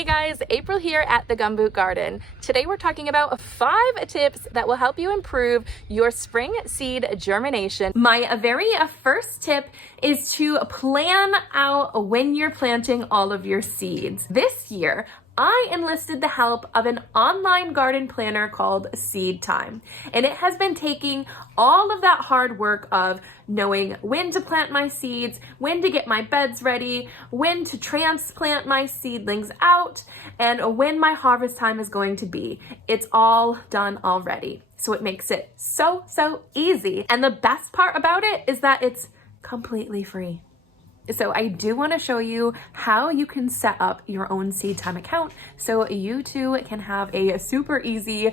Hey guys, April here at the Gumboot Garden. Today we're talking about 5 tips that will help you improve your spring seed germination. My very first tip is to plan out when you're planting all of your seeds. This year, I enlisted the help of an online garden planner called Seed Time, and it has been taking all of that hard work of knowing when to plant my seeds, when to get my beds ready, when to transplant my seedlings out, and when my harvest time is going to be. It's all done already. So it makes it so easy. And the best part about it is that it's completely free. So I do want to show you how you can set up your own Seed Time account so you too can have a super easy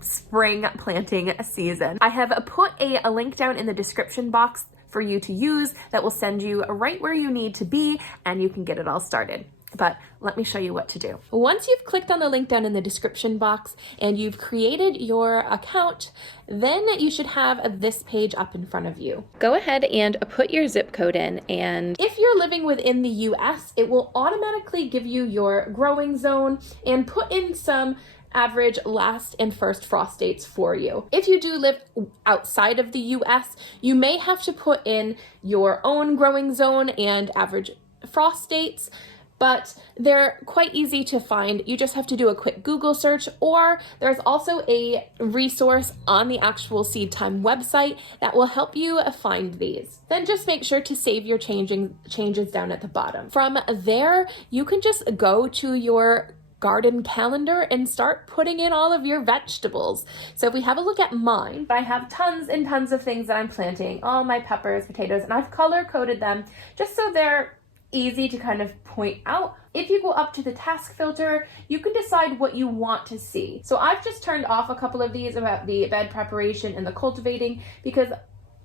spring planting season. I have put a link down in the description box for you to use that will send you right where you need to be and you can get it all started. But let me show you what to do. Once you've clicked on the link down in the description box and you've created your account, then you should have this page up in front of you. Go ahead and put your zip code in, and if you're living within the US, it will automatically give you your growing zone and put in some average last and first frost dates for you. If you do live outside of the US, you may have to put in your own growing zone and average frost dates, but they're quite easy to find. You just have to do a quick Google search, or there's also a resource on the actual Seed Time website that will help you find these. Then just make sure to save your changes down at the bottom. From there, you can just go to your garden calendar and start putting in all of your vegetables. So if we have a look at mine, I have tons and tons of things that I'm planting, all my peppers, potatoes, and I've color coded them just so they're easy to kind of point out. If you go up to the task filter, you can decide what you want to see. So I've just turned off a couple of these about the bed preparation and the cultivating, because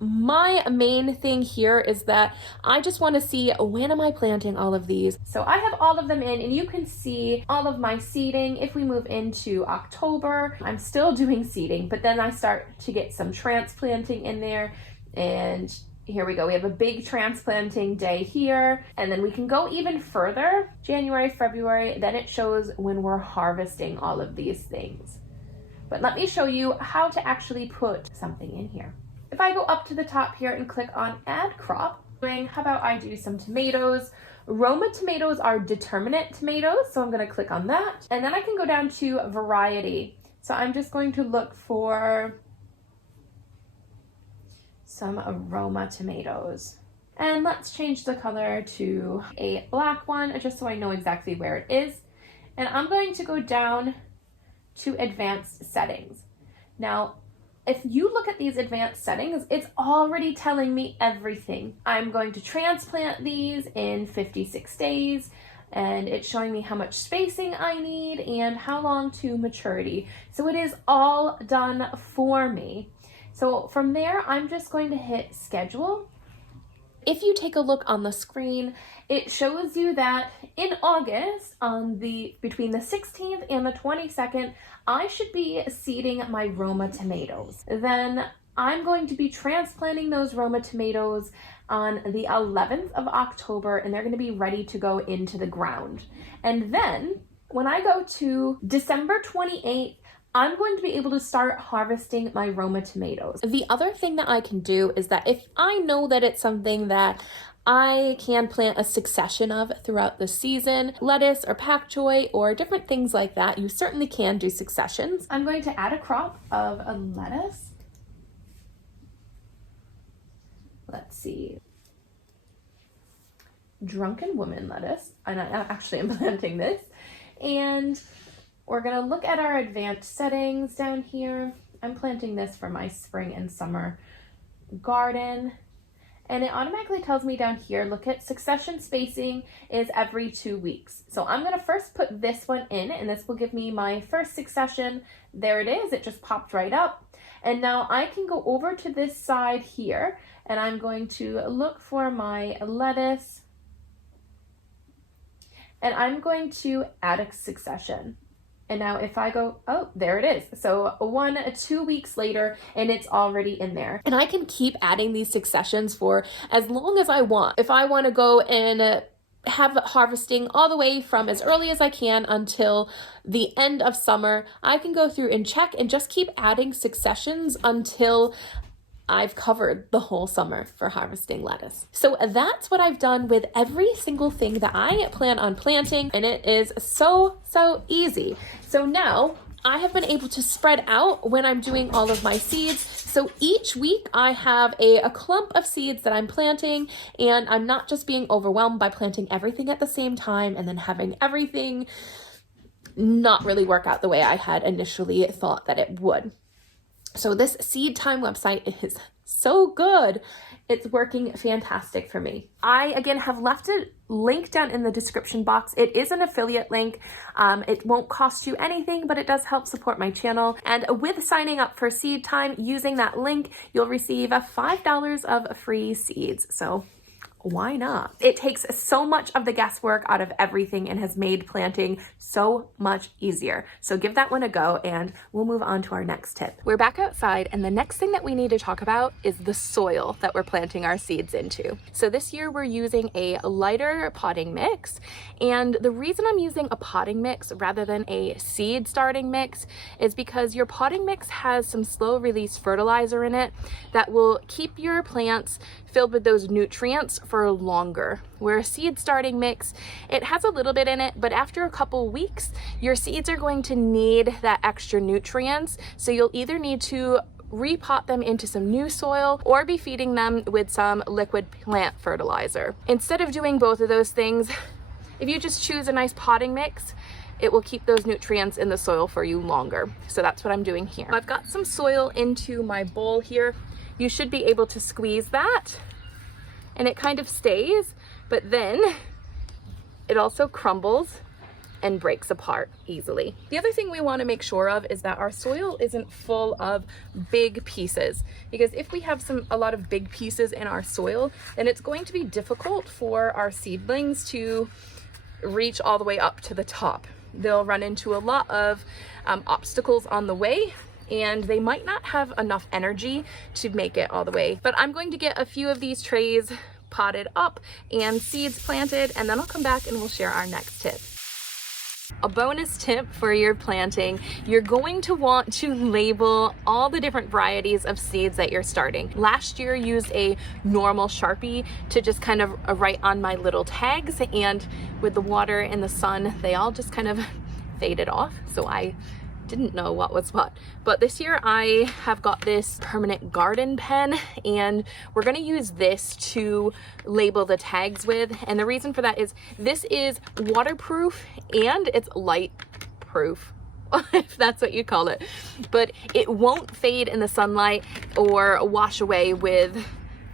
my main thing here is that I just want to see when am I planting all of these. So I have all of them in, and you can see all of my seeding. If we move into October, I'm still doing seeding, but then I start to get some transplanting in there, and here we go. We have a big transplanting day here, and then we can go even further, January, February, then it shows when we're harvesting all of these things. But let me show you how to actually put something in here. If I go up to the top here and click on add crop, how about I do some tomatoes? Roma tomatoes are determinate tomatoes, so I'm going to click on that. And then I can go down to variety. So I'm just going to look for some aroma tomatoes. And let's change the color to a black one, just so I know exactly where it is. And I'm going to go down to advanced settings. Now, if you look at these advanced settings, it's already telling me everything. I'm going to transplant these in 56 days, and it's showing me how much spacing I need and how long to maturity. So it is all done for me. So from there, I'm just going to hit schedule. If you take a look on the screen, it shows you that in August, between the 16th and the 22nd, I should be seeding my Roma tomatoes. Then I'm going to be transplanting those Roma tomatoes on the 11th of October, and they're going to be ready to go into the ground. And then when I go to December 28th, I'm going to be able to start harvesting my Roma tomatoes. The other thing that I can do is that if I know that it's something that I can plant a succession of throughout the season, lettuce or pak choi or different things like that, you certainly can do successions. I'm going to add a crop of a lettuce. Let's see. Drunken Woman lettuce. And I actually am planting this. And we're going to look at our advanced settings down here. I'm planting this for my spring and summer garden. And it automatically tells me down here, look at succession spacing is every 2 weeks. So I'm going to first put this one in, and this will give me my first succession. There it is. It just popped right up. And now I can go over to this side here, and I'm going to look for my lettuce. And I'm going to add a succession. And now if I go, oh, there it is. So 2 weeks later, and it's already in there. And I can keep adding these successions for as long as I want. If I want to go and have harvesting all the way from as early as I can until the end of summer. I can go through and check and just keep adding successions until I've covered the whole summer for harvesting lettuce. So that's what I've done with every single thing that I plan on planting, and it is so easy. So now I have been able to spread out when I'm doing all of my seeds. So each week I have a clump of seeds that I'm planting, and I'm not just being overwhelmed by planting everything at the same time and then having everything not really work out the way I had initially thought that it would. So this Seed Time website is so good. It's working fantastic for me. I, again, have left a link down in the description box. It is an affiliate link. It won't cost you anything, but it does help support my channel. And with signing up for Seed Time, using that link, you'll receive $5 of free seeds. So why not? It takes so much of the guesswork out of everything and has made planting so much easier. So give that one a go, and we'll move on to our next tip. We're back outside, and the next thing that we need to talk about is the soil that we're planting our seeds into. So this year we're using a lighter potting mix, and the reason I'm using a potting mix rather than a seed starting mix is because your potting mix has some slow release fertilizer in it that will keep your plants filled with those nutrients for longer. Where a seed starting mix, it has a little bit in it, but after a couple weeks, your seeds are going to need that extra nutrients. So you'll either need to repot them into some new soil or be feeding them with some liquid plant fertilizer. Instead of doing both of those things, if you just choose a nice potting mix, it will keep those nutrients in the soil for you longer. So that's what I'm doing here. I've got some soil into my bowl here. You should be able to squeeze that and it kind of stays, but then it also crumbles and breaks apart easily. The other thing we want to make sure of is that our soil isn't full of big pieces, because if we have a lot of big pieces in our soil, then it's going to be difficult for our seedlings to reach all the way up to the top. They'll run into a lot of obstacles on the way, and they might not have enough energy to make it all the way. But I'm going to get a few of these trays potted up and seeds planted, and then I'll come back and we'll share our next tip. A bonus tip for your planting, you're going to want to label all the different varieties of seeds that you're starting. Last year I used a normal Sharpie to just kind of write on my little tags, and with the water and the sun, they all just kind of faded off. So I didn't know what was what. But this year I have got this permanent garden pen, and we're going to use this to label the tags with. And the reason for that is this is waterproof and it's light proof, if that's what you call it, but it won't fade in the sunlight or wash away with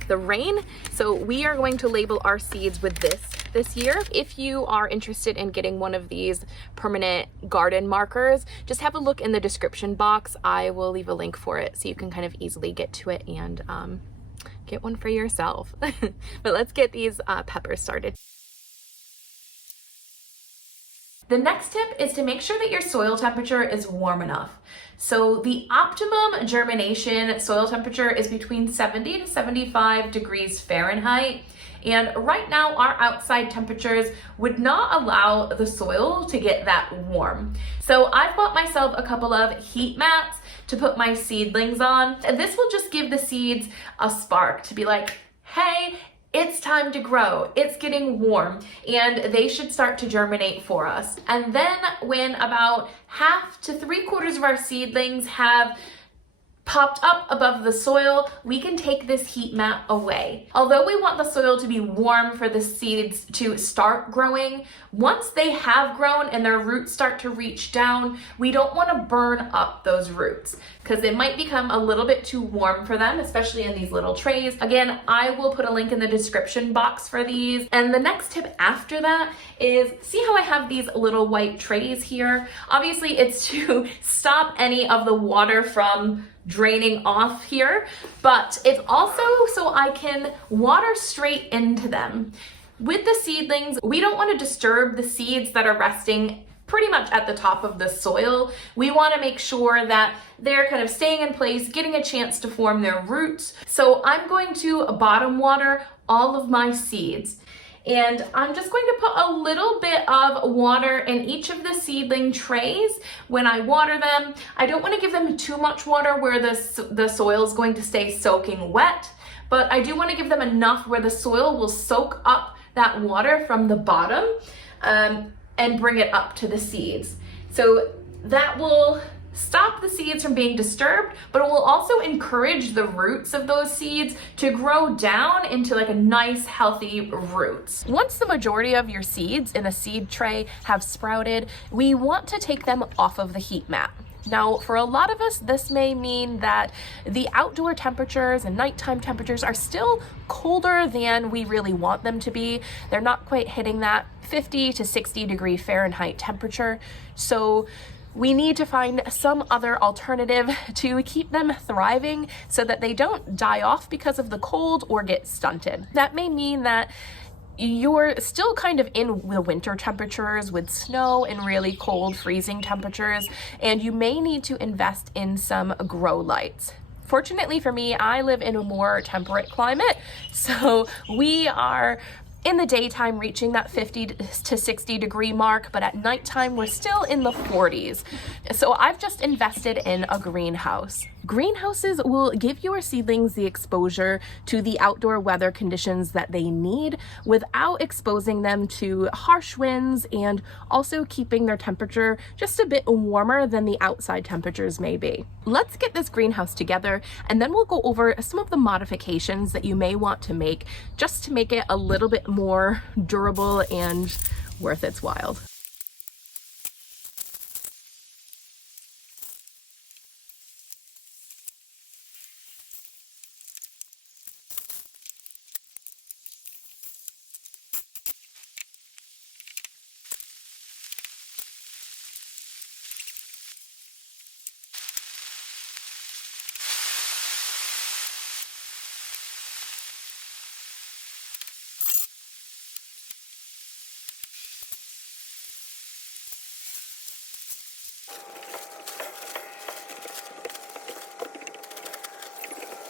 the rain. So we are going to label our seeds with this year. If you are interested in getting one of these permanent garden markers, just have a look in the description box. I will leave a link for it so you can kind of easily get to it and get one for yourself. But let's get these peppers started. The next tip is to make sure that your soil temperature is warm enough. So the optimum germination soil temperature is between 70 to 75 degrees Fahrenheit. And right now our outside temperatures would not allow the soil to get that warm. So I've bought myself a couple of heat mats to put my seedlings on. And this will just give the seeds a spark to be like, hey, it's time to grow, it's getting warm, and they should start to germinate for us. And then when about half to 3/4 of our seedlings have popped up above the soil, we can take this heat mat away. Although we want the soil to be warm for the seeds to start growing, once they have grown and their roots start to reach down, we don't want to burn up those roots because they might become a little bit too warm for them, especially in these little trays. Again, I will put a link in the description box for these. And the next tip after that is, see how I have these little white trays here? Obviously it's to stop any of the water from draining off here, but it's also so I can water straight into them. With the seedlings, we don't want to disturb the seeds that are resting pretty much at the top of the soil. We want to make sure that they're kind of staying in place, getting a chance to form their roots. So I'm going to bottom water all of my seeds. And I'm just going to put a little bit of water in each of the seedling trays when I water them. I don't want to give them too much water where the soil is going to stay soaking wet, but I do want to give them enough where the soil will soak up that water from the bottom and bring it up to the seeds. So that will stop the seeds from being disturbed, but it will also encourage the roots of those seeds to grow down into like a nice healthy roots. Once the majority of your seeds in a seed tray have sprouted, we want to take them off of the heat mat. Now, for a lot of us, this may mean that the outdoor temperatures and nighttime temperatures are still colder than we really want them to be. They're not quite hitting that 50 to 60 degree Fahrenheit temperature. So we need to find some other alternative to keep them thriving so that they don't die off because of the cold or get stunted. That may mean that you're still kind of in the winter temperatures with snow and really cold freezing temperatures, and you may need to invest in some grow lights. Fortunately for me, I live in a more temperate climate, so we are in the daytime reaching that 50 to 60 degree mark, but at nighttime we're still in the 40s. So I've just invested in a greenhouse. Greenhouses will give your seedlings the exposure to the outdoor weather conditions that they need without exposing them to harsh winds and also keeping their temperature just a bit warmer than the outside temperatures may be. Let's get this greenhouse together and then we'll go over some of the modifications that you may want to make just to make it a little bit more durable and worth its while.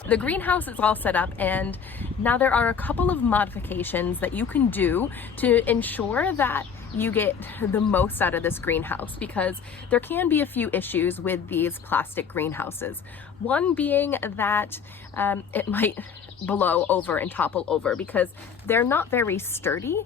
The greenhouse is all set up, and now there are a couple of modifications that you can do to ensure that you get the most out of this greenhouse, because there can be a few issues with these plastic greenhouses. One being that it might blow over and topple over because they're not very sturdy.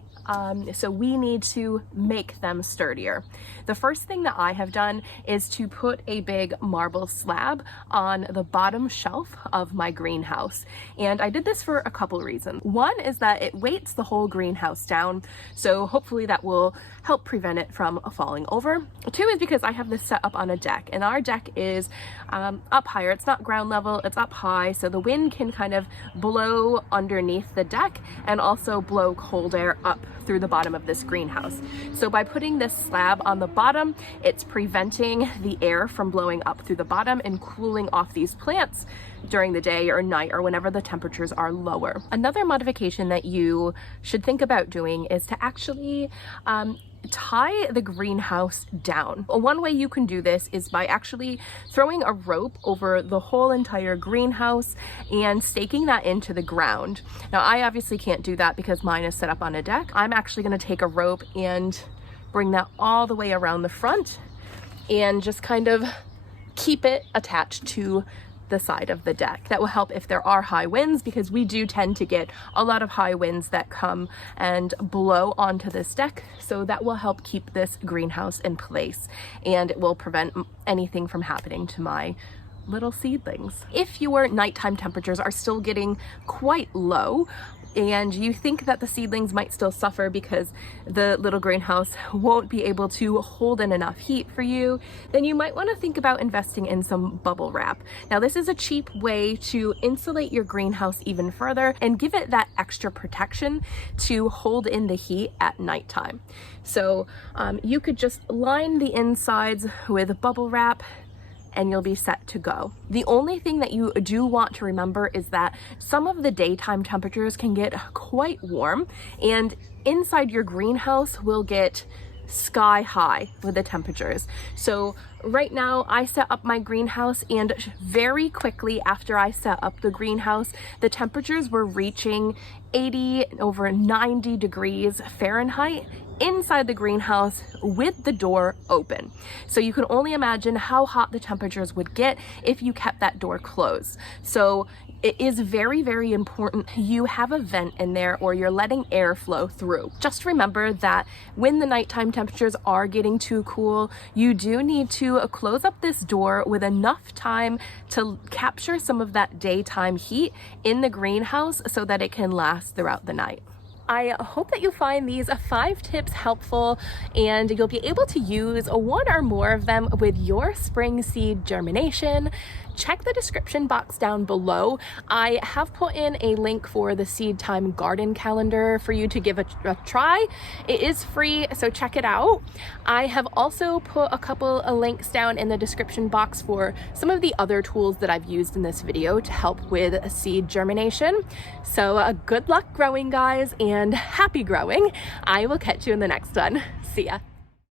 So we need to make them sturdier. The first thing that I have done is to put a big marble slab on the bottom shelf of my greenhouse. And I did this for a couple reasons. One is that it weights the whole greenhouse down, so hopefully that will help prevent it from falling over. Two is because I have this set up on a deck, and our deck is up higher. It's not ground level, it's up high, so the wind can kind of blow underneath the deck and also blow cold air up through the bottom of this greenhouse. So by putting this slab on the bottom, it's preventing the air from blowing up through the bottom and cooling off these plants during the day or night or whenever the temperatures are lower. Another modification that you should think about doing is to actually tie the greenhouse down. One way you can do this is by actually throwing a rope over the whole entire greenhouse and staking that into the ground. Now, I obviously can't do that because mine is set up on a deck. I'm actually going to take a rope and bring that all the way around the front and just kind of keep it attached to the side of the deck. That will help if there are high winds, because we do tend to get a lot of high winds that come and blow onto this deck. So that will help keep this greenhouse in place, and it will prevent anything from happening to my little seedlings. If your nighttime temperatures are still getting quite low, and you think that the seedlings might still suffer because the little greenhouse won't be able to hold in enough heat for you, then you might want to think about investing in some bubble wrap. Now, this is a cheap way to insulate your greenhouse even further and give it that extra protection to hold in the heat at nighttime. So you could just line the insides with bubble wrap and you'll be set to go. The only thing that you do want to remember is that some of the daytime temperatures can get quite warm, and inside your greenhouse will get sky high with the temperatures. So right now I set up my greenhouse, and very quickly after I set up the greenhouse, the temperatures were reaching 80, over 90 degrees Fahrenheit inside the greenhouse with the door open. So you can only imagine how hot the temperatures would get if you kept that door closed. So it is very, very important you have a vent in there or you're letting air flow through. Just remember that when the nighttime temperatures are getting too cool, you do need to close up this door with enough time to capture some of that daytime heat in the greenhouse so that it can last throughout the night. I hope that you find these 5 tips helpful and you'll be able to use one or more of them with your spring seed germination. Check the description box down below. I have put in a link for the Seed Time garden calendar for you to give a try. It is free, so check it out. I have also put a couple of links down in the description box for some of the other tools that I've used in this video to help with seed germination. So good luck growing, guys, and happy growing. I will catch you in the next one. See ya.